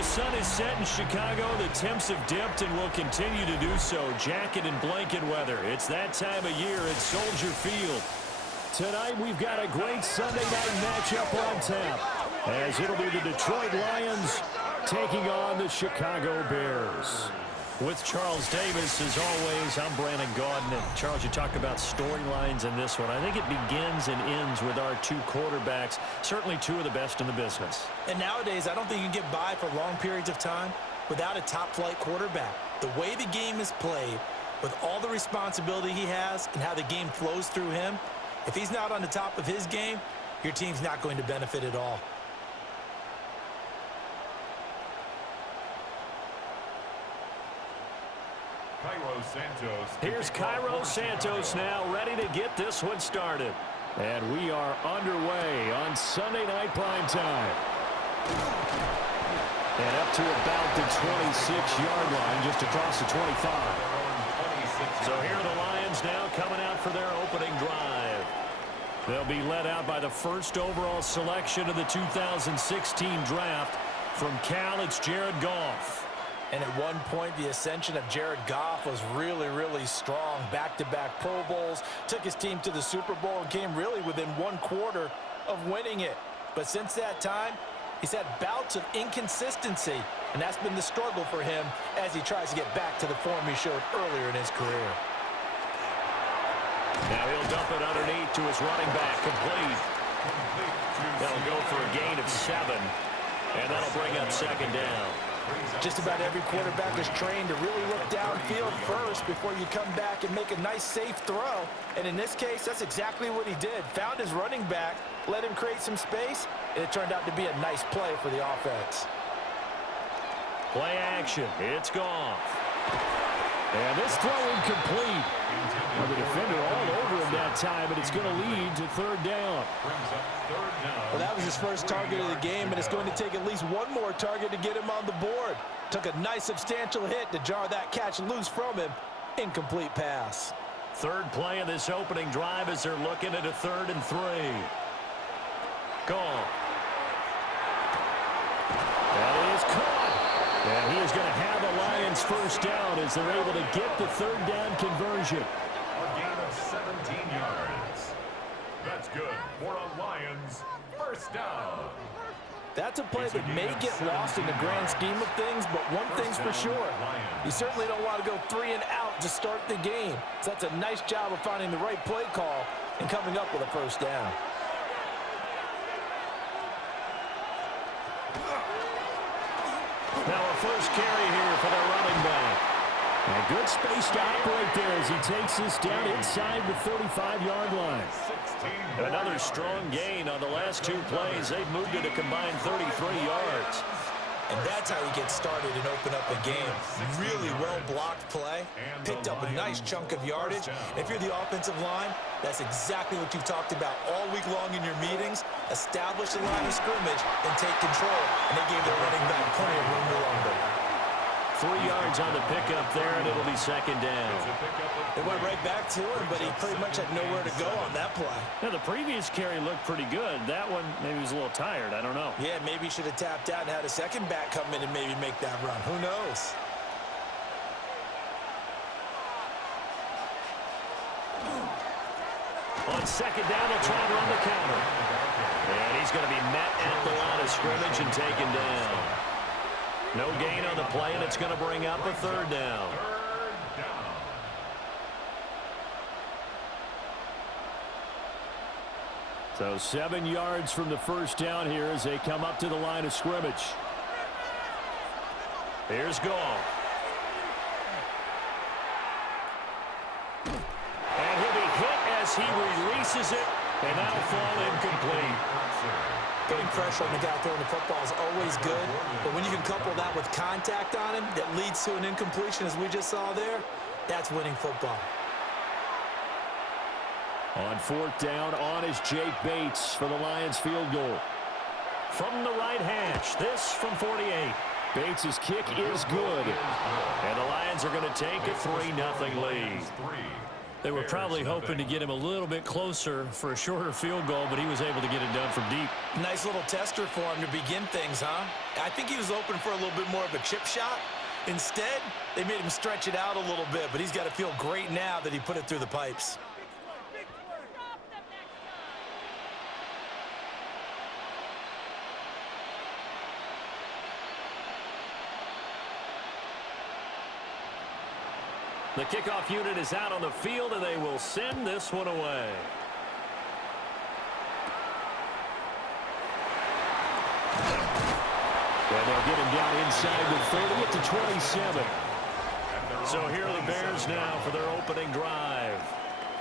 the sun is set in Chicago. The temps have dipped and will continue to do so. Jacket and blanket weather. It's that time of year at Soldier Field. Tonight we've got a great Sunday night matchup on tap, as it'll be the Detroit Lions taking on the Chicago Bears. With Charles Davis, as always, I'm Brandon Gaudin. And Charles, you talked about storylines in this one. I think it begins and ends with our two quarterbacks, certainly two of the best in the business. And nowadays, I don't think you can get by for long periods of time without a top-flight quarterback. The way the game is played, with all the responsibility he has and how the game flows through him, if he's not on the top of his game, your team's not going to benefit at all. Here's Cairo Santos now, ready to get this one started. And we are underway on Sunday night primetime. And up to about the 26-yard line, just across the 25. So here are the Lions now coming out for their opening drive. They'll be led out by the first overall selection of the 2016 draft. From Cal, it's Jared Goff. And at one point, the ascension of Jared Goff was really, really strong. Back-to-back Pro Bowls, took his team to the Super Bowl, and came really within one quarter of winning it. But since that time, he's had bouts of inconsistency, and that's been the struggle for him as he tries to get back to the form he showed earlier in his career. Now he'll dump it underneath to his running back, complete. That'll go for a gain of 7, and that'll bring up second down. Just about every quarterback is trained to really look downfield first before you come back and make a nice, safe throw. And in this case, that's exactly what he did. Found his running back, let him create some space, and it turned out to be a nice play for the offense. Play action. It's gone. And this throw incomplete. Well, the defender all over him that time, but it's going to lead to third down. Well, that was his first target of the game, and it's going to take at least one more target to get him on the board. Took a nice substantial hit to jar that catch loose from him. Incomplete pass. Third play of this opening drive as they're looking at a 3rd and 3. Gone. That is caught. And he is going to have a Lions first down as they're able to get the third down conversion. A gain of 17 yards. That's good for a Lions first down. That's a play that may get lost in the grand scheme of things, but one thing's for sure. You certainly don't want to go 3 and out to start the game. So that's a nice job of finding the right play call and coming up with a first down. Now a first carry here for the running back. And good space to operate there as he takes this down inside the 35-yard line. Another strong gain on the last 2 plays. They've moved it a combined 33 yards. And that's how you get started and open up a game. Really well-blocked play. Picked up a nice chunk of yardage. If you're the offensive line, that's exactly what you've talked about all week long in your meetings. Establish the line of scrimmage and take control. And they gave their running back plenty of room to run. 3 yards on the pickup there, and it'll be second down. They went right back to him, but he pretty much had nowhere to go on that play. Now, the previous carry looked pretty good. That one, maybe he was a little tired. I don't know. Yeah, maybe he should have tapped out and had a second back come in and maybe make that run. Who knows? On second down, they'll try and run the counter. And he's going to be met at the line of scrimmage and taken down. No gain on the play, and it's going to bring up a third down. So 7 yards from the first down here as they come up to the line of scrimmage. Here's Goff. And he'll be hit as he releases it, and that'll fall incomplete. Putting pressure on the guy throwing the football is always good, but when you can couple that with contact on him that leads to an incompletion, as we just saw there, that's winning football. On 4th down, on is Jake Bates for the Lions field goal. From the right hash, this from 48. Bates' kick is good. And the Lions are going to take a 3-0 lead. They were probably hoping to get him a little bit closer for a shorter field goal, but he was able to get it done from deep. Nice little tester for him to begin things, huh? I think he was hoping for a little bit more of a chip shot. Instead, they made him stretch it out a little bit, but he's got to feel great now that he put it through the pipes. The kickoff unit is out on the field, and they will send this one away. And they'll get him down inside the 30 at the 27. So here are the Bears now for their opening drive.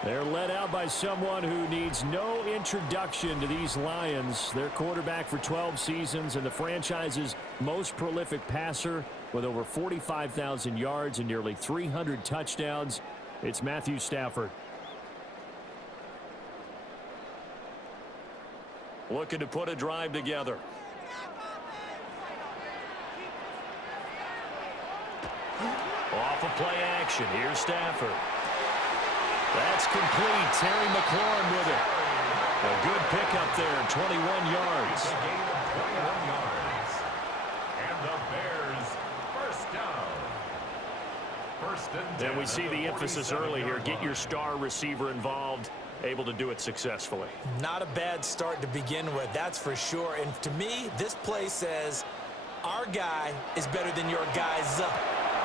They're led out by someone who needs no introduction to these Lions. Their quarterback for 12 seasons and the franchise's most prolific passer with over 45,000 yards and nearly 300 touchdowns. It's Matthew Stafford. Looking to put a drive together. Off of play action. Here's Stafford. That's complete. Terry McLaurin with it. A good pickup there, 21 yards. It's a gain of 21 yards. And the Bears first down. First and 10. And we see the emphasis early here. Get your star receiver involved. Able to do it successfully. Not a bad start to begin with, that's for sure. And to me, this play says our guy is better than your guy's.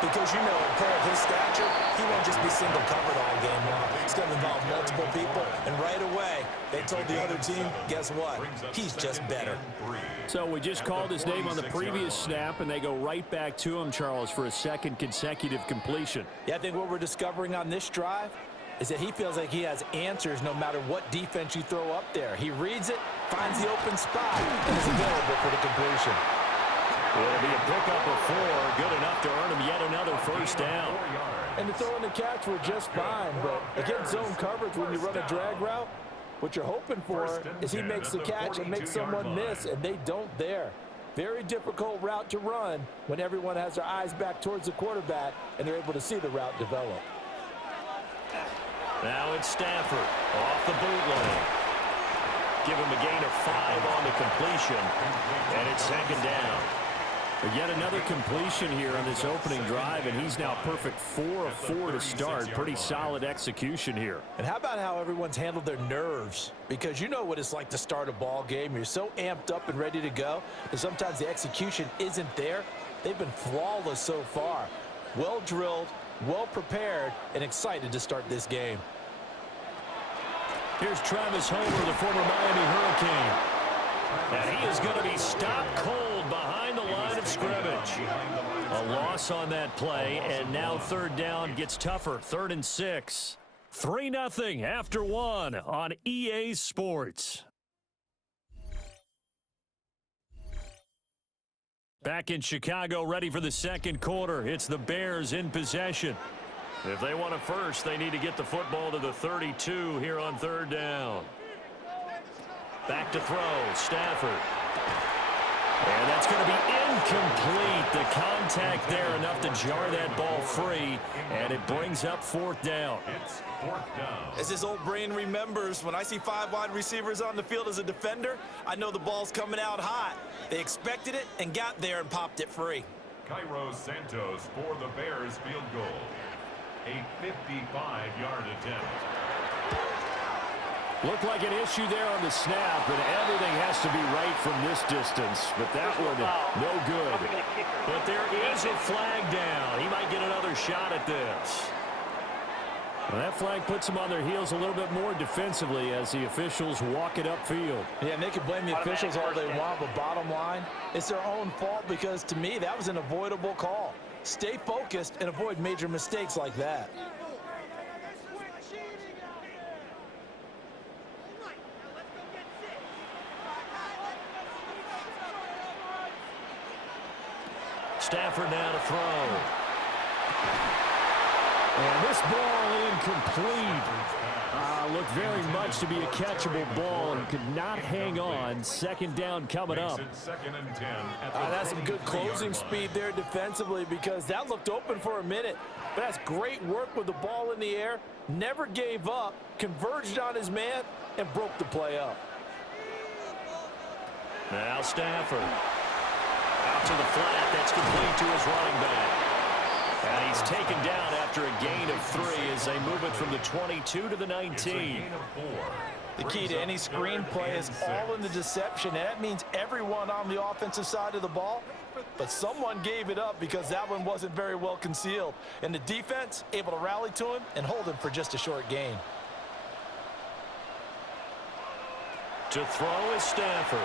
Because, you know, a player of his stature, he won't just be single covered all game long. It's going to involve multiple people. And right away, they told the other team, guess what? He's just better. So we just called his name on the previous snap, and they go right back to him, Charles, for a second consecutive completion. Yeah, I think what we're discovering on this drive is that he feels like he has answers no matter what defense you throw up there. He reads it, finds the open spot, and is available for the completion. It'll be a pickup of 4, good enough to earn him yet another first down. And the throw and the catch were just fine, but against zone coverage when you run a drag route, what you're hoping for is he makes the catch and makes someone miss, and they don't there. Very difficult route to run when everyone has their eyes back towards the quarterback and they're able to see the route develop. Now it's Stafford off the bootleg. Give him a gain of 5 on the completion, and it's second down. But yet another completion here on this opening drive, and he's now perfect 4 of 4 to start. Pretty solid execution here. And how about how everyone's handled their nerves? Because you know what it's like to start a ball game. You're so amped up and ready to go, and sometimes the execution isn't there. They've been flawless so far. Well drilled, well prepared, and excited to start this game. Here's Travis Homer, the former Miami Hurricane. And he is going to be stopped cold behind the line of scrimmage. A loss on that play, and now third down gets tougher. 3rd and 6. 3-0 after 1 on EA Sports. Back in Chicago, ready for the second quarter. It's the Bears in possession. If they want a first, they need to get the football to the 32 here on 3rd down. Back to throw, Stafford. And that's going to be incomplete. The contact there enough to jar that ball free, and it brings up 4th down. It's 4th down. As his old brain remembers, when I see 5 wide receivers on the field as a defender, I know the ball's coming out hot. They expected it and got there and popped it free. Cairo Santos for the Bears field goal. A 55-yard attempt. Looked like an issue there on the snap, and everything has to be right from this distance. But that one, no good. But there is a flag down. He might get another shot at this. Well, that flag puts them on their heels a little bit more defensively as the officials walk it upfield. Yeah, and they can blame the officials all they want, but bottom line, it's their own fault because, to me, that was an avoidable call. Stay focused and avoid major mistakes like that. Stafford now to throw. And this ball incomplete. Looked very much to be a catchable ball and could not hang on. 2nd down coming up. Second and 10. That's some good closing speed there defensively because that looked open for a minute. But that's great work with the ball in the air, never gave up, converged on his man, and broke the play up. Now Stafford. Out to the flat. That's complete to his running back. And he's taken down after a gain of 3 as they move it from the 22 to the 19. The key to any screen play is all in the deception, and that means everyone on the offensive side of the ball, but someone gave it up because that one wasn't very well concealed. And the defense able to rally to him and hold him for just a short gain. To throw is Stafford.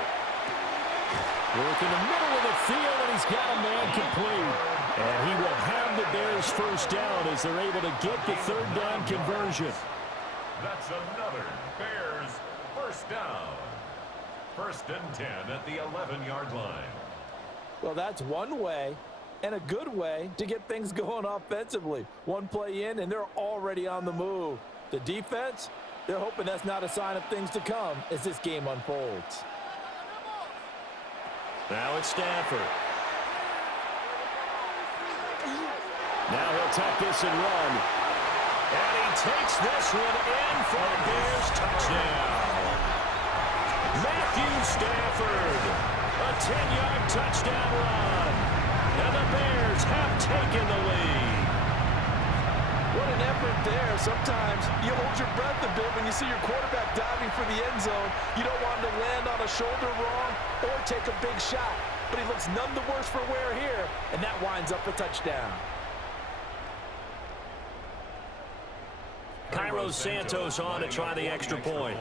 Work in the middle of the field, and he's got a man complete. And he will have the Bears first down as they're able to get the third down conversion. That's another Bears first down. 1st and 10 at the 11-yard line. Well, that's one way and a good way to get things going offensively. One play in, and they're already on the move. The defense, they're hoping that's not a sign of things to come as this game unfolds. Now it's Stafford. Now he'll tuck this and run. And he takes this one in for a Bears touchdown. Matthew Stafford, a 10-yard touchdown run. And the Bears have taken the lead. What an effort there. Sometimes you hold your breath a bit when you see your quarterback diving for the end zone. You don't want him to land on a shoulder wrong or take a big shot. But he looks none the worse for wear here, and that winds up a touchdown. Cairo Santos on to try the extra point.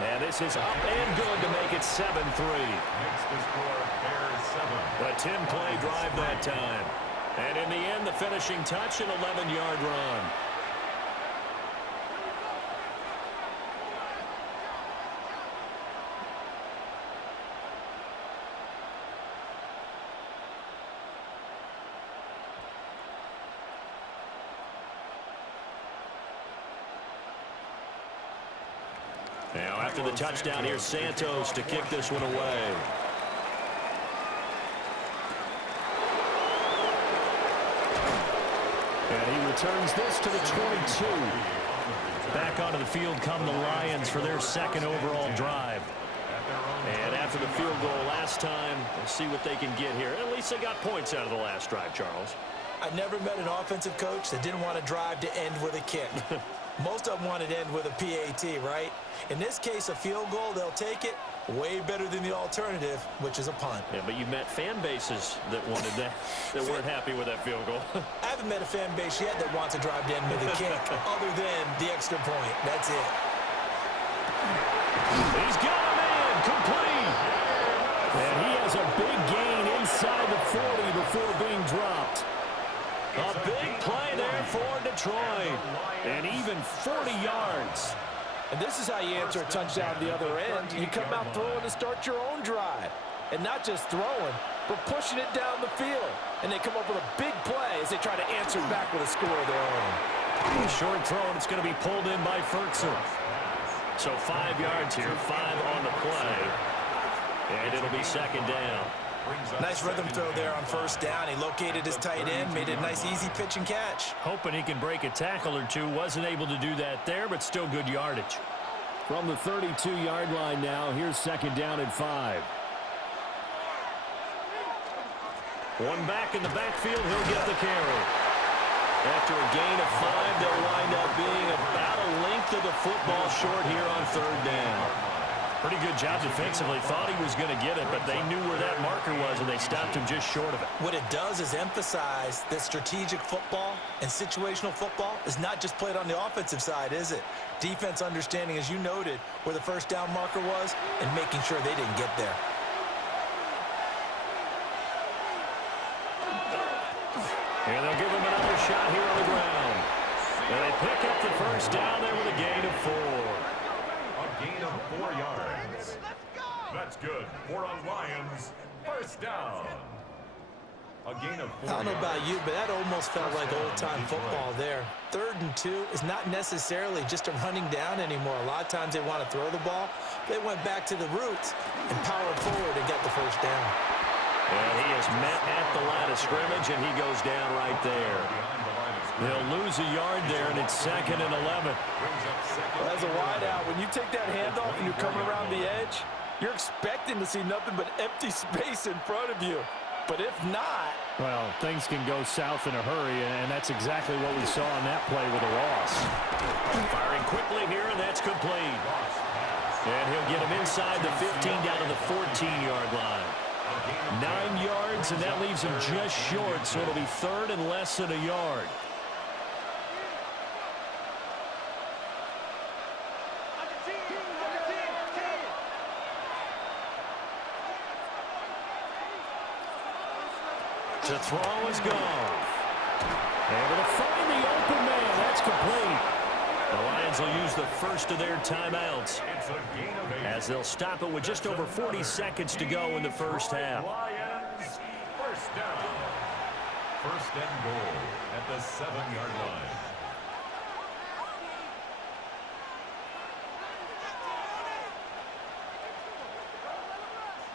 And this is up and good to make it 7-3. Makes the score Bears 7. A 10-play drive that time. And in the end, the finishing touch, an 11-yard run. Now, after the touchdown, here's Santos to kick this one away. And he returns this to the 22. Back onto the field come the Lions for their second overall drive. And after the field goal last time, we'll see what they can get here. At least they got points out of the last drive, Charles. I never met an offensive coach that didn't want to drive to end with a kick. Most of them wanted to end with a PAT, right? In this case, a field goal, they'll take it. Way better than the alternative, which is a punt. Yeah, but you've met fan bases that wanted that, that weren't happy with that field goal. I haven't met a fan base yet that wants to drive to end with a kick, other than the extra point. That's it. He's got a man complete. And he has a big gain inside the 40 before being dropped. A big play there for Detroit. And even 40 yards. And this is how you answer a touchdown the other end. You come out throwing to start your own drive. And not just throwing, but pushing it down the field. And they come up with a big play as they try to answer back with a score of their own. A short throw, and it's going to be pulled in by Ferguson. So 5 yards here, 5 on the play. And it'll be second down. Nice rhythm throw there on first down. He located his tight end, made a nice easy pitch and catch. Hoping he can break a tackle or two. Wasn't able to do that there, but still good yardage. From the 32-yard line now, here's second down and 5. One back in the backfield, he'll get the carry. After a gain of 5, they'll wind up being about a length of the football short here on third down. Pretty good job defensively. Thought he was going to get it, but they knew where that marker was, and they stopped him just short of it. What it does is emphasize that strategic football and situational football is not just played on the offensive side, is it? Defense understanding, as you noted, where the first down marker was and making sure they didn't get there. And they'll give him another shot here on the ground. And they pick up the first down there with a gain of 4. A gain of 4 yards. That's good for a Lions first down. A gain of 4 I don't know yards. about you, but that almost felt like old-time football there. 3rd and 2 is not necessarily just a running down anymore. A lot of times they want to throw the ball. They went back to the roots and powered forward and got the first down. And he is met at the line of scrimmage, and he goes down right there. They'll lose a yard there, and it's 2nd and 11. Well, as a wideout, when you take that handoff and you're coming around the edge, you're expecting to see nothing but empty space in front of you. But if not... Well, things can go south in a hurry, and that's exactly what we saw on that play with a loss. Firing quickly here, and that's complete. And he'll get him inside the 15 down to the 14-yard line. 9 yards, and that leaves him just short, so it'll be 3rd and less than a yard. To throw is gone. Able to find the open man. That's complete. The Lions will use the first of their timeouts as they'll stop it with just over 40 seconds to go in the first half. Lions, first down. 1st and goal at the 7-yard line.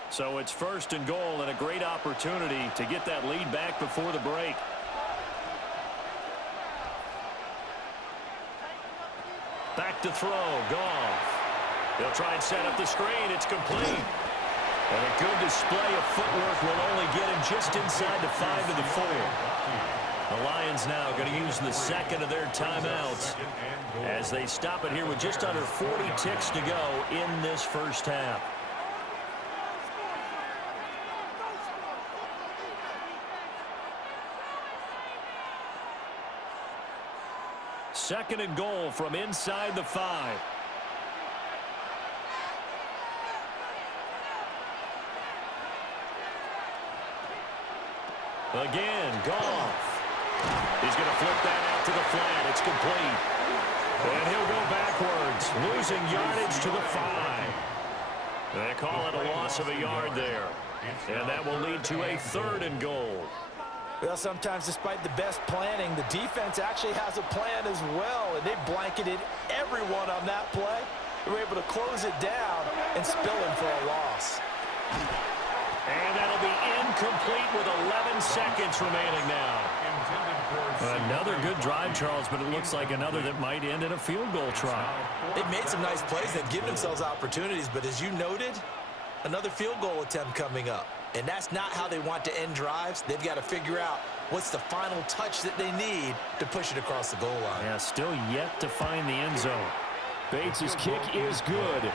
So it's 1st and goal, and a great opportunity to get that lead back before the break. Back to throw, Goff. He'll try and set up the screen. It's complete. And a good display of footwork will only get him just inside the 5 to the 4. The Lions now going to use the 2nd of their timeouts as they stop it here with just under 40 ticks to go in this first half. Second and goal from inside the 5. Again, Goff. He's going to flip that out to the flat. It's complete. And he'll go backwards, losing yardage to the 5. They call it a loss of a yard there. And that will lead to a 3rd and goal. Well, sometimes despite the best planning, the defense actually has a plan as well, and they blanketed everyone on that play. They were able to close it down and spill him for a loss. And that'll be incomplete with 11 seconds remaining now. Another good drive, Charles, but it looks like another that might end in a field goal try. They've made some nice plays. They've given themselves opportunities, but as you noted, another field goal attempt coming up. And that's not how they want to end drives. They've got to figure out what's the final touch that they need to push it across the goal line. Yeah, still yet to find the end zone. Bates' kick is good.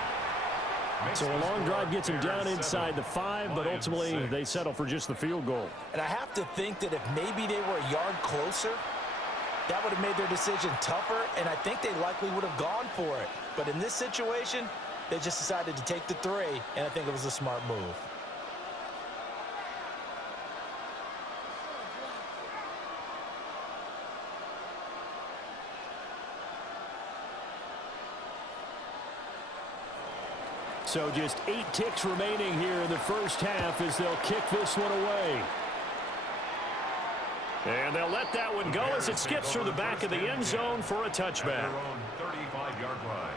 So a long drive gets him down inside the 5, but ultimately they settle for just the field goal. And I have to think that if maybe they were a yard closer, that would have made their decision tougher, and I think they likely would have gone for it. But in this situation, they just decided to take the 3, and I think it was a smart move. So just 8 ticks remaining here in the first half as they'll kick this one away. And they'll let that one go as it skips through the back of the end zone for a touchback. 35-yard line.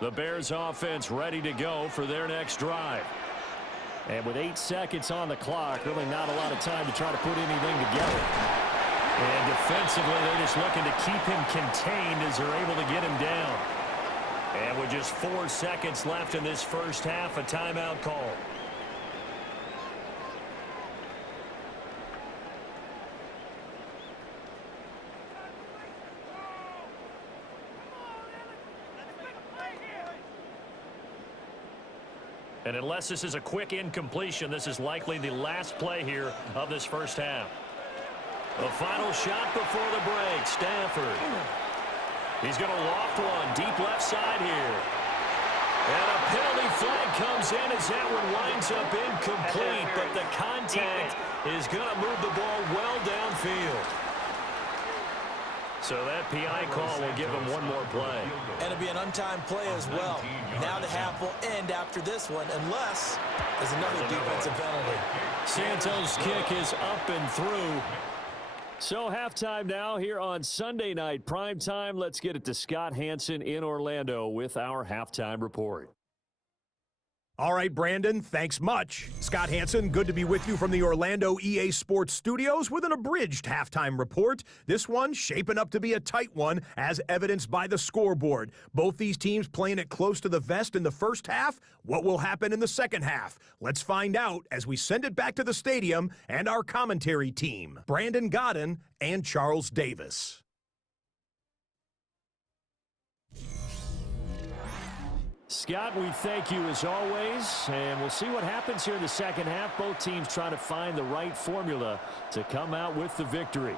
The Bears offense ready to go for their next drive. And with 8 seconds on the clock, really not a lot of time to try to put anything together. And defensively, they're just looking to keep him contained as they're able to get him down. And with just 4 seconds left in this first half, a timeout call. And unless this is a quick incompletion, this is likely the last play here of this first half. The final shot before the break, Stafford. He's going to loft one, deep left side here. And a penalty flag comes in as that one winds up incomplete, but the contact is going to move the ball well downfield. So that PI call will give him one more play. And it'll be an untimed play as well. Now the half will end after this one, unless there's another defensive penalty. Santos' kick is up and through. So halftime now here on Sunday night primetime. Let's get it to Scott Hanson in Orlando with our halftime report. All right, Brandon, thanks much. Scott Hanson, good to be with you from the Orlando EA Sports Studios with an abridged halftime report. This one shaping up to be a tight one, as evidenced by the scoreboard. Both these teams playing it close to the vest in the first half. What will happen in the second half? Let's find out as we send it back to the stadium and our commentary team, Brandon Godden and Charles Davis. Scott, we thank you as always, and we'll see what happens here in the second half. Both teams trying to find the right formula to come out with the victory.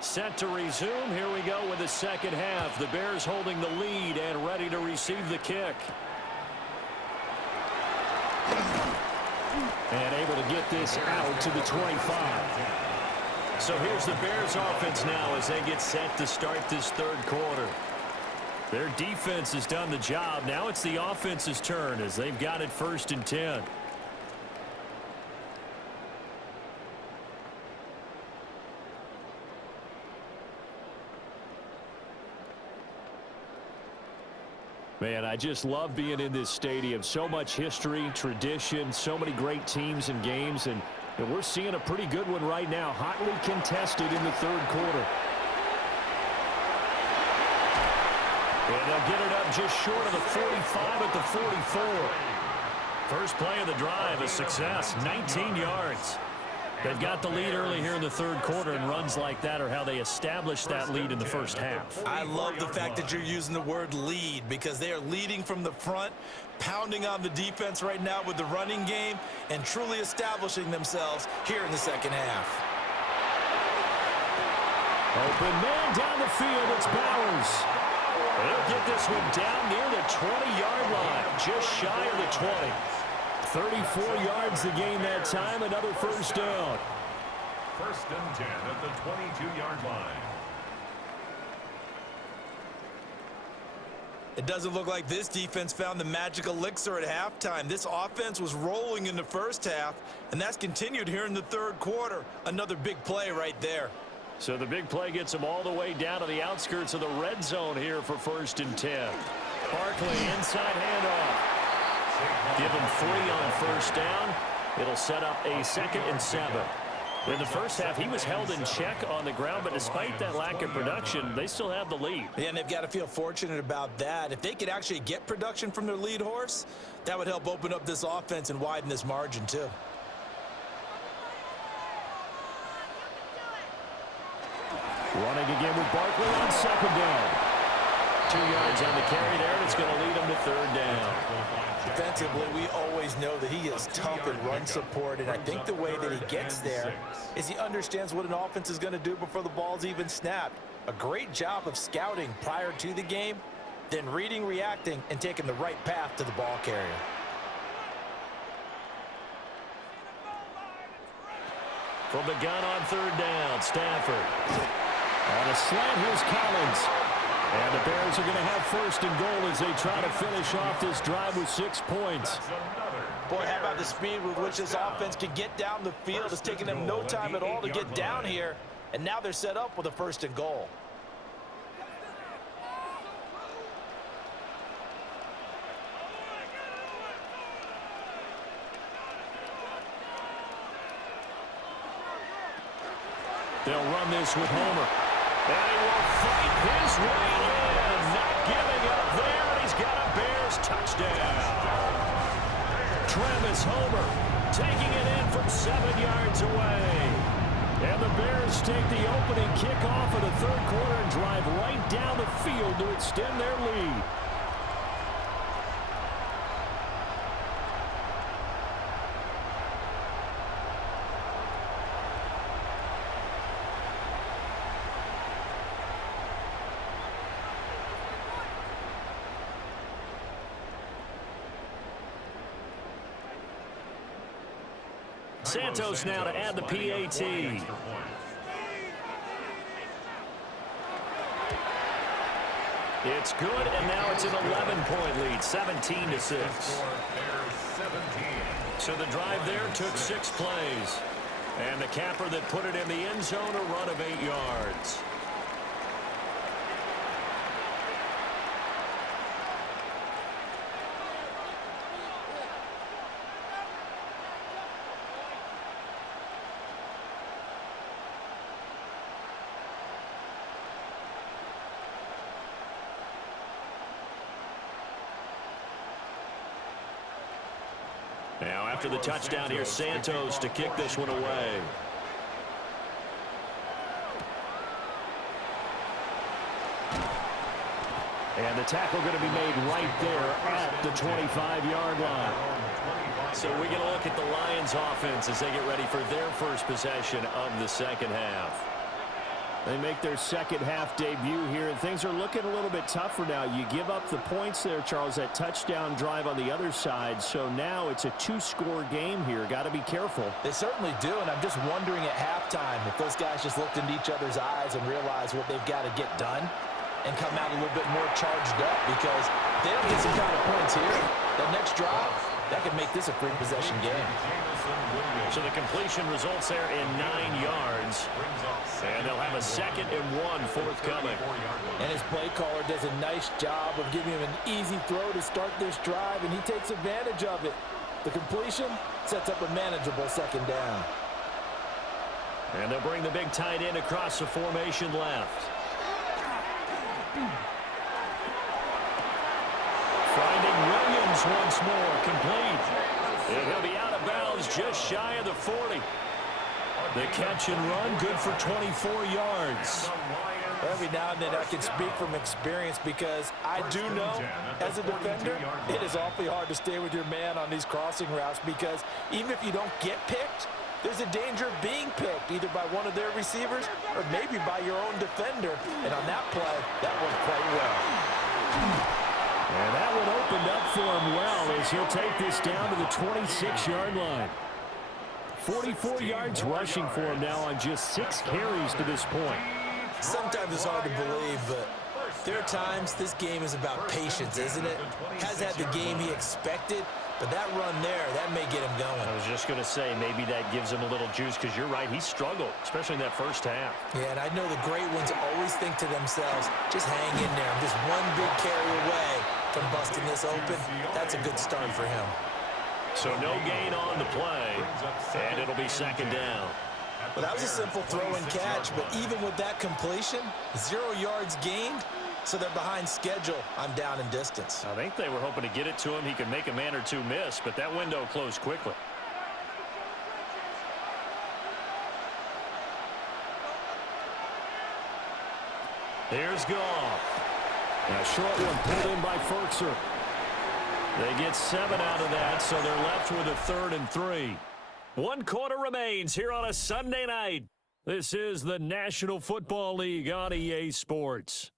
Set to resume. Here we go with the second half. The Bears holding the lead and ready to receive the kick. And able to get this out to the 25. So here's the Bears offense now as they get set to start this third quarter. Their defense has done the job. Now it's the offense's turn as they've got it 1st and 10. Man, I just love being in this stadium. So much history, tradition, so many great teams and games, and we're seeing a pretty good one right now, hotly contested in the third quarter. And they'll get it up just short of the 45 at the 44. First play of the drive, a success, 19 yards. They've got the lead early here in the third quarter, and runs like that are how they establish that lead in the first half. I love the fact that you're using the word lead, because they are leading from the front, pounding on the defense right now with the running game, and truly establishing themselves here in the second half. Open man down the field, it's Bowers. They'll get this one down near the 20-yard line, just shy of the 20. 34 yards the gain that time, another first down. 1st and 10 at the 22-yard line. It doesn't look like this defense found the magic elixir at halftime. This offense was rolling in the first half, and that's continued here in the third quarter. Another big play right there. So the big play gets them all the way down to the outskirts of the red zone here for 1st and 10. Barkley inside handoff. Give him 3 on first down. It'll set up a 2nd and 7. In the first half, he was held in check on the ground, but despite that lack of production, they still have the lead. Yeah, and they've got to feel fortunate about that. If they could actually get production from their lead horse, that would help open up this offense and widen this margin too. Running again with Barkley on 2nd down. 2 yards on the carry there, and it's going to lead them to 3rd down. Defensively, we always know that he is tough in run support, and I think the way that he gets there is he understands what an offense is going to do before the ball's even snapped. A great job of scouting prior to the game, then reading, reacting, and taking the right path to the ball carrier. From the gun on 3rd down, Stafford. On a slant, here's Collins. And the Bears are going to have 1st and goal as they try to finish off this drive with 6 points. Boy, how about the speed with which this offense can get down the field? It's taking them no time at all to get down here, and now they're set up with a 1st and goal. They'll run this with Homer. And he will fight his way in. Not giving up there, and he's got a Bears touchdown. Travis Homer taking it in from 7 yards away. And the Bears take the opening kickoff of the third quarter and drive right down the field to extend their lead. Santos now to add the PAT. It's good, and now it's an 11-point lead, 17-6. So the drive there took 6 plays. And the capper that put it in the end zone, a run of 8 yards. Now, after the touchdown, here's Santos to kick this one away. And the tackle going to be made right there at the 25-yard line. So we get a look at the Lions offense as they get ready for their first possession of the second half. They make their second half debut here, and things are looking a little bit tougher now. You give up the points there, Charles, that touchdown drive on the other side. So now it's a 2-score game here. Got to be careful. They certainly do, and I'm just wondering at halftime if those guys just looked into each other's eyes and realized what they've got to get done and come out a little bit more charged up, because if they don't get some kind of points here, that next drive, that could make this a free possession game. So the completion results there in 9 yards. And they'll have a 2nd and 1 forthcoming. And his play caller does a nice job of giving him an easy throw to start this drive, and he takes advantage of it. The completion sets up a manageable 2nd down. And they'll bring the big tight end across the formation left. Finding Williams once more, complete. And he'll be out of bounds just shy of the 40. The catch and run, good for 24 yards. Every now and then I can speak from experience, because I do know, as a defender, it is awfully hard to stay with your man on these crossing routes, because even if you don't get picked, there's a danger of being picked, either by one of their receivers or maybe by your own defender. And on that play, that worked quite well. And that one opened up for him well, as he'll take this down to the 26-yard line. 44 yards rushing for him now on just 6 carries to this point. Sometimes it's hard to believe, but there are times this game is about patience, isn't it? Has had the game he expected, but that run there, that may get him going. I was just going to say, maybe that gives him a little juice, because you're right, he struggled, especially in that first half. Yeah, and I know the great ones always think to themselves, just hang in there. I'm just one big carry away from busting this open. That's a good start for him. So no gain on the play, and it'll be 2nd down. Well, that was a simple throw and catch, but even with that completion, 0 yards gained, so they're behind schedule on down and distance. I think they were hoping to get it to him. He could make a man or two miss, but that window closed quickly. Here's Goff. A short one pulled in by Ferkser. They get 7 out of that, so they're left with a 3rd and 3. 1 quarter remains here on a Sunday night. This is the National Football League on EA Sports.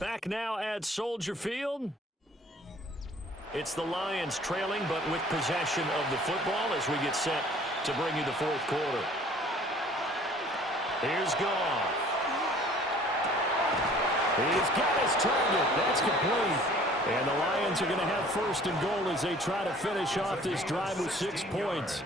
Back now at Soldier Field. It's the Lions trailing, but with possession of the football as we get set to bring you the 4th quarter. Here's Goff. He's got his target. That's complete. And the Lions are going to have 1st and goal as they try to finish off this drive with 6 points.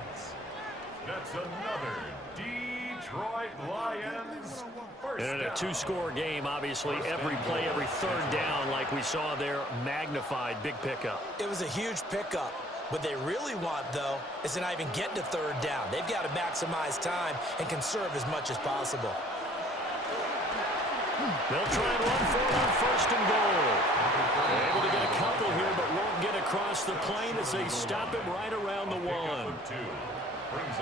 That's another Detroit Lions first And in a down. 2-score game, obviously, every play, every 3rd down, like we saw there, magnified. Big pickup. It was a huge pickup. What they really want, though, is to not even get to 3rd down. They've got to maximize time and conserve as much as possible. They'll try and run for it on 1st and goal. They're able to get a couple here, but won't get across the plane as they stop him right around the 1.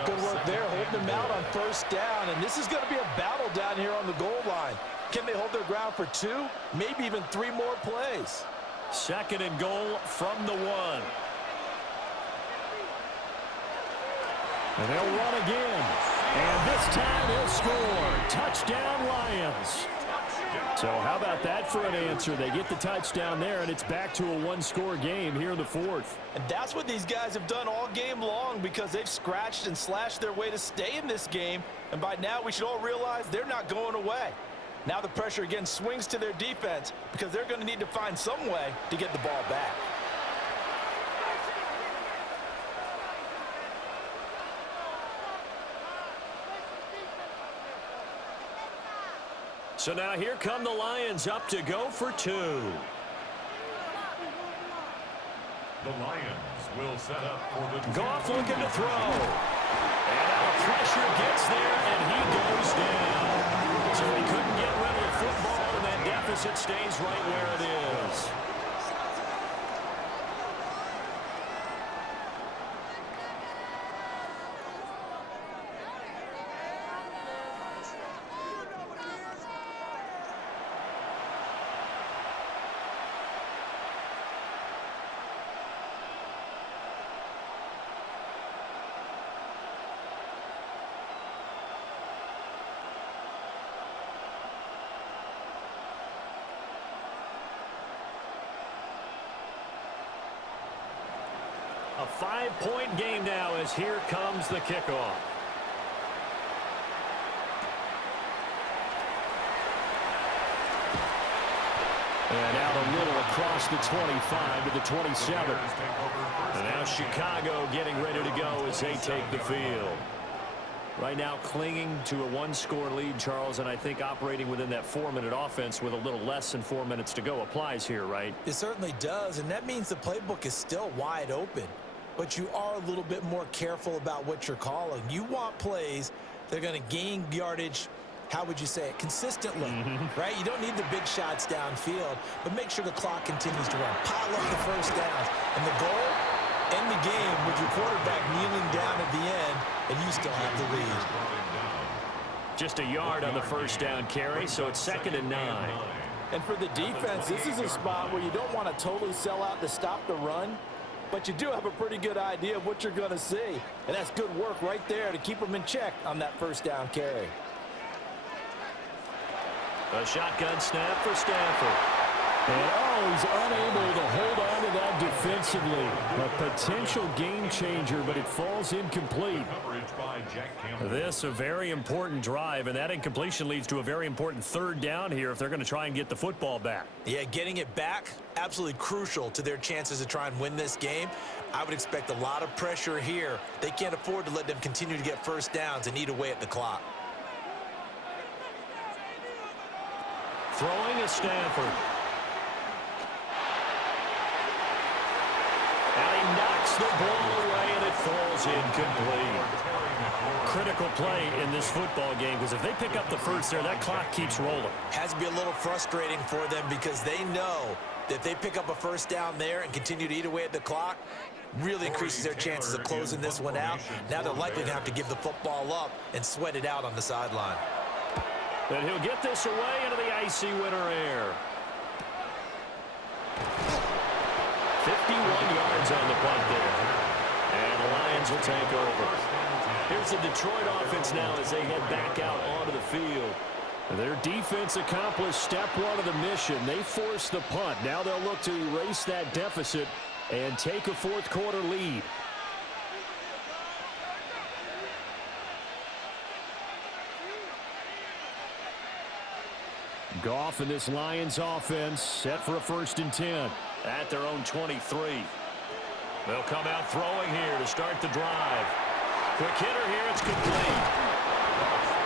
Good work there, holding them out on 1st down, and this is going to be a battle down here on the goal line. Can they hold their ground for 2, maybe even 3 more plays? 2nd and goal from the 1. And they'll run again. And this time they'll score. Touchdown, Lions. So how about that for an answer? They get the touchdown there, and it's back to a one-score game here in the fourth. And that's what these guys have done all game long because they've scratched and slashed their way to stay in this game. And by now, we should all realize they're not going away. Now the pressure again swings to their defense because they're going to need to find some way to get the ball back. So now here come the Lions up to go for two. The Lions will set up for the Goff looking to throw. And now pressure gets there, and he goes down. So he couldn't get rid of the football, and that deficit stays right where it is. A 5-point game now as here comes the kickoff. And out a little across the 25 to the 27. And now Chicago getting ready to go as they take the field. Right now clinging to a one-score lead, Charles, and I think operating within that 4-minute offense with a little less than 4 minutes to go applies here, right? It certainly does, and that means the playbook is still wide open. But you are a little bit more careful about what you're calling. You want plays that are going to gain yardage, how would you say it, consistently, right? You don't need the big shots downfield, but make sure the clock continues to run. Pile up the first downs. And the goal, end the game with your quarterback kneeling down at the end, and you still have the lead. Just a yard on the first down carry, so it's 2nd and 9. And for the defense, this is a spot where you don't want to totally sell out to stop the run, but you do have a pretty good idea of what you're going to see. And that's good work right there to keep them in check on that first down carry. A shotgun snap for Stafford. And he's unable to hold on to that defensively. A potential game changer, but it falls incomplete. This a very important drive, and that incompletion leads to a very important 3rd down here if they're going to try and get the football back. Yeah, getting it back, absolutely crucial to their chances to try and win this game. I would expect a lot of pressure here. They can't afford to let them continue to get first downs and eat away at the clock. Throwing is Stafford. And he knocks the ball away, and it falls incomplete. Critical play in this football game, because if they pick up the first there, that clock keeps rolling. Has to be a little frustrating for them because they know that if they pick up a first down there and continue to eat away at the clock, really increases their chances of closing this one out. Now they're likely to have to give the football up and sweat it out on the sideline. And he'll get this away into the icy winter air. 51 yards on the punt there. And the Lions will take over. Here's the Detroit offense now as they head back out onto the field. Their defense accomplished step 1 of the mission. They forced the punt. Now they'll look to erase that deficit and take a 4th quarter lead. Goff and this Lions offense set for a 1st and 10. At their own 23. They'll come out throwing here to start the drive. Quick hitter here, it's complete.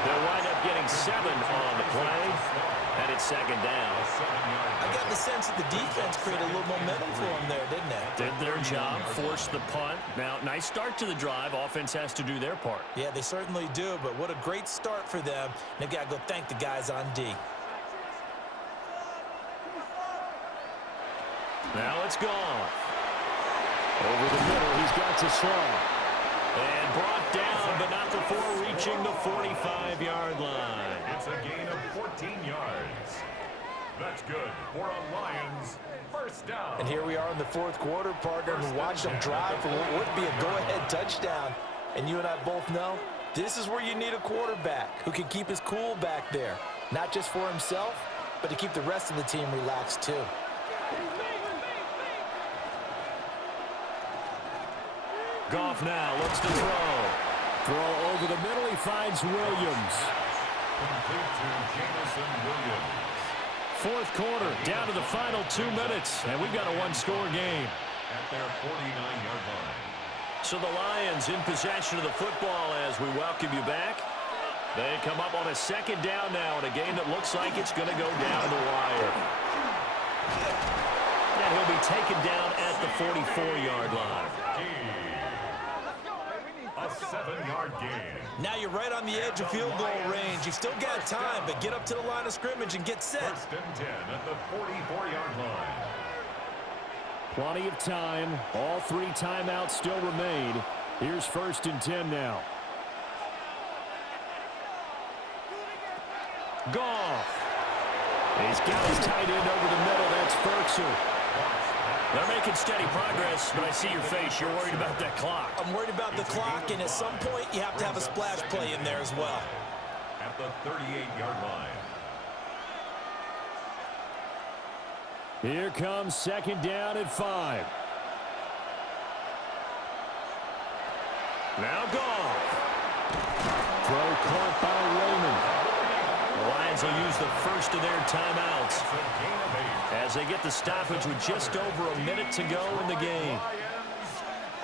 They'll wind up getting 7 on the play, and it's 2nd down. I got the sense that the defense created a little momentum for them there, didn't they? Did their job, forced the punt. Now, nice start to the drive. Offense has to do their part. Yeah, they certainly do, but what a great start for them. They've got to go thank the guys on D. Now it's gone. Over the middle, he's got to slow. And brought down, but not before reaching the 45-yard line. It's a gain of 14 yards. That's good for a Lions first down. And here we are in the 4th quarter, partner, and watch them drive for what would be a go-ahead touchdown. And you and I both know this is where you need a quarterback who can keep his cool back there, not just for himself, but to keep the rest of the team relaxed too. Goff now looks to throw. Throw over the middle. He finds Williams. Complete to Jamison Williams. Fourth quarter, down to the final 2 minutes, and we've got a one-score game. At their 49-yard line. So the Lions in possession of the football as we welcome you back. They come up on a second down now in a game that looks like it's going to go down the wire. And he'll be taken down at the 44-yard line. A 7-yard gain. Now you're right on the edge of field goal range. You've still got time, but get up to the line of scrimmage and get set. First and 10 at the 44-yard line. Plenty of time. All 3 timeouts still remain. Here's first and 10 now. Goff. He's got his tight end over the middle. That's Ferkser. They're making steady progress, but I see your face. You're worried about that clock. I'm worried about the clock, and at some point, you have to have a splash play in there as well. At the 38-yard line. Here comes second down at 5. Now Goff. Throw caught by Raymond. The Lions will use the first of their timeouts It's a gain of 8. as they get the stoppage with just over a minute to go in the game. Lions,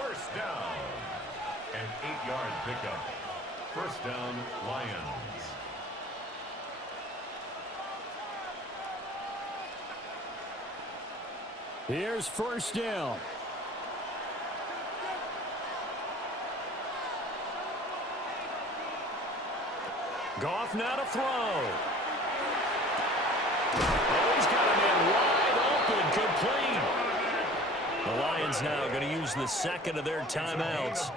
first down. An 8-yard pickup. First down, Lions. Here's first down. Goff now to throw. Oh, he's got a man wide open, complete. The Lions now going to use the second of their timeouts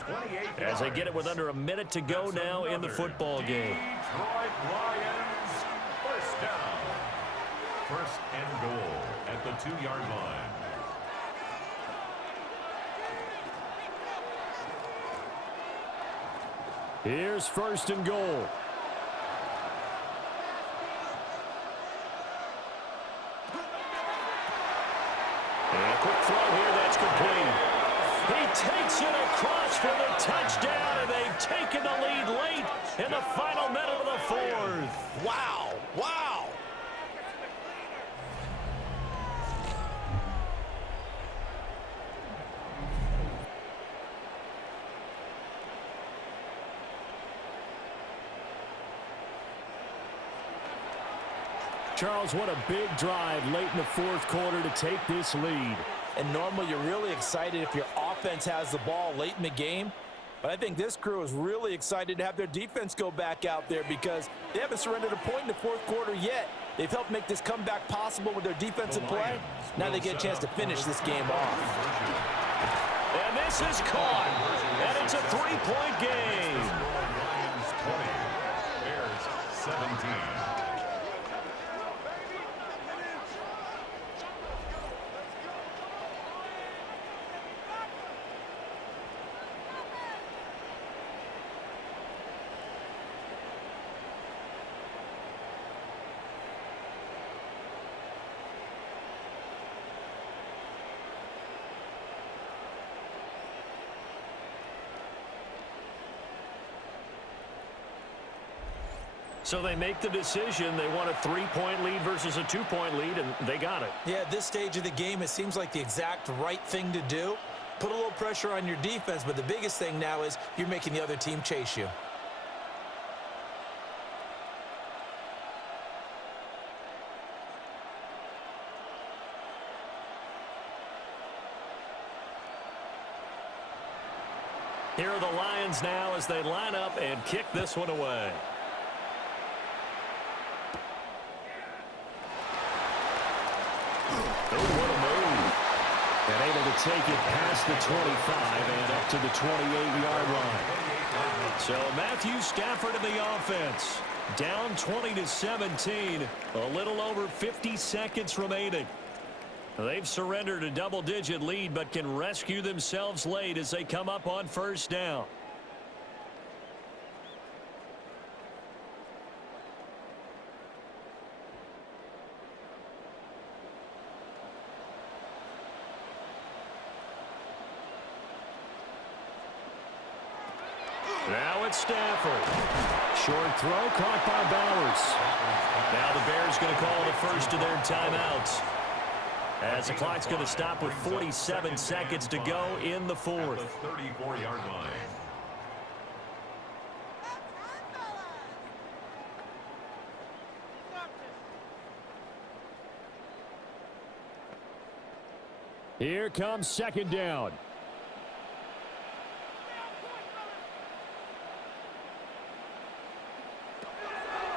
as they get it with under a minute to go now in the football game. Detroit Lions, first down. First and goal at the 2-yard line. Here's first and goal. And a quick throw here, that's complete. He takes it across for the touchdown, and they've taken the lead late in the final minute of the fourth. Wow, wow. Charles, what a big drive late in the fourth quarter to take this lead. And normally you're really excited if your offense has the ball late in the game. But I think this crew is really excited to have their defense go back out there because they haven't surrendered a point in the fourth quarter yet. They've helped make this comeback possible with their defensive play. Now they get a chance to finish this game off. And this is caught. And it's a 3-point game. Lions 20, Bears 17. So they make the decision. They want a 3-point lead versus a 2-point lead, and they got it. Yeah, at this stage of the game, it seems like the exact right thing to do. Put a little pressure on your defense, but the biggest thing now is you're making the other team chase you. Here are the Lions now as they line up and kick this one away. Oh, what a move. And able to take it past the 25 and up to the 28-yard line. So Matthew Stafford in the offense. Down 20-17. A little over 50 seconds remaining. They've surrendered a double-digit lead but can rescue themselves late as they come up on first down. it's Stafford. Short throw caught by Bowers. Now the Bears going to call the first of their timeouts, as the clock's going to stop with 47 seconds to go in the fourth. 34-yard line. Here comes second down.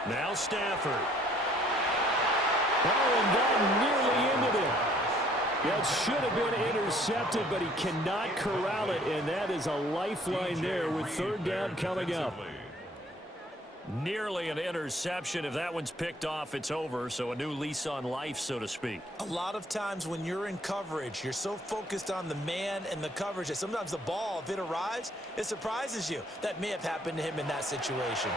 Now Stafford. Oh, and that nearly ended it. That should have been intercepted, but he cannot corral it, and that is a lifeline there with third down coming up. Nearly an interception. If that one's picked off, it's over. So a new lease on life, so to speak. A lot of times when you're in coverage, you're so focused on the man and the coverage that sometimes the ball, if it arrives, it surprises you. That may have happened to him in that situation.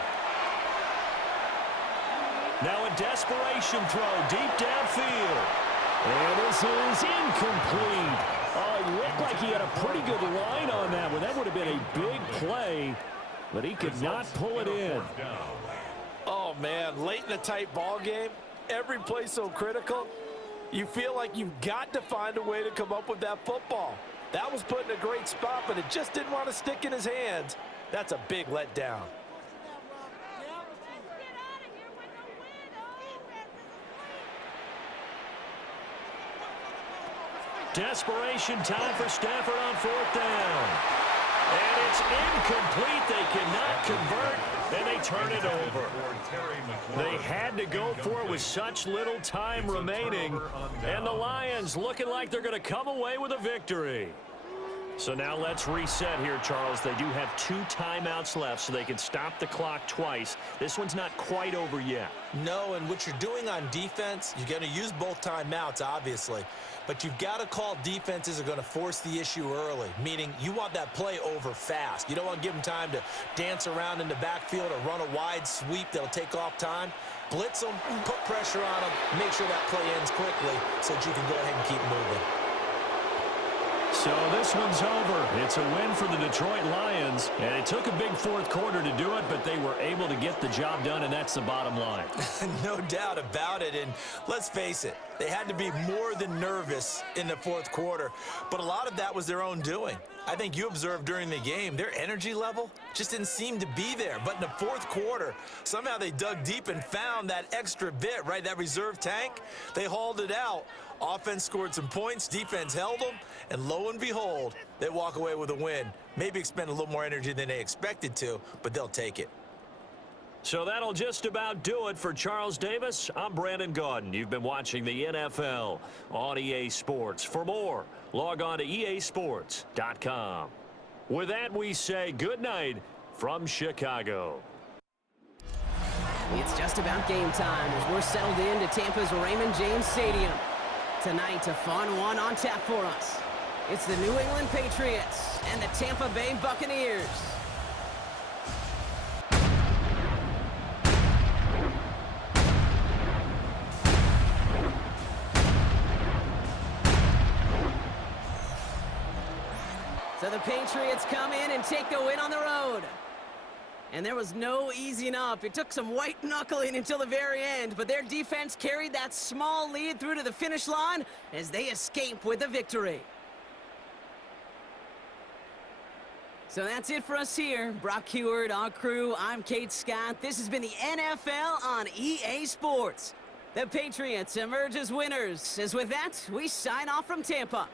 Now a desperation throw deep downfield. And this is incomplete. Oh, it looked like he had a pretty good line on that one. That would have been a big play, but he could not pull it in. Oh, man, late in a tight ball game, every play so critical, you feel like you've got to find a way to come up with that football. That was put in a great spot, but it just didn't want to stick in his hands. That's a big letdown. Desperation time for Stafford on fourth down. And it's incomplete. They cannot convert, and they turn it over. They had to go for it with such little time remaining. And the Lions looking like they're going to come away with a victory. So now let's reset here, Charles. They do have 2 timeouts left, so they can stop the clock twice. This one's not quite over yet. No, and what you're doing on defense, you're going to use both timeouts, obviously. But you've got to call defenses are going to force the issue early, meaning you want that play over fast. You don't want to give them time to dance around in the backfield or run a wide sweep that'll take off time. Blitz them, put pressure on them, make sure that play ends quickly so that you can go ahead and keep moving. So this one's over. It's a win for the Detroit Lions, and it took a big fourth quarter to do it, but they were able to get the job done, and that's the bottom line. No doubt about it, and let's face it, they had to be more than nervous in the fourth quarter, but a lot of that was their own doing. I think you observed during the game, their energy level just didn't seem to be there. But in the fourth quarter, somehow they dug deep and found that extra bit, right, that reserve tank. They hauled it out. Offense scored some points, defense held them, and lo and behold, they walk away with a win. Maybe expend a little more energy than they expected to, but they'll take it. So that'll just about do it for Charles Davis. I'm Brandon Gaudin. You've been watching the NFL on EA Sports. For more, log on to easports.com. With that, we say good night from Chicago. It's just about game time as we're settled into Tampa's Raymond James Stadium. Tonight, a fun one on tap for us. It's the New England Patriots and the Tampa Bay Buccaneers. So the Patriots come in and take the win on the road. And there was no easing up. It took some white knuckling until the very end, but their defense carried that small lead through to the finish line as they escape with the victory. So that's it for us here. Brock Heward, our crew, I'm Kate Scott. This has been the NFL on EA Sports. The Patriots emerge as winners. As with that, we sign off from Tampa.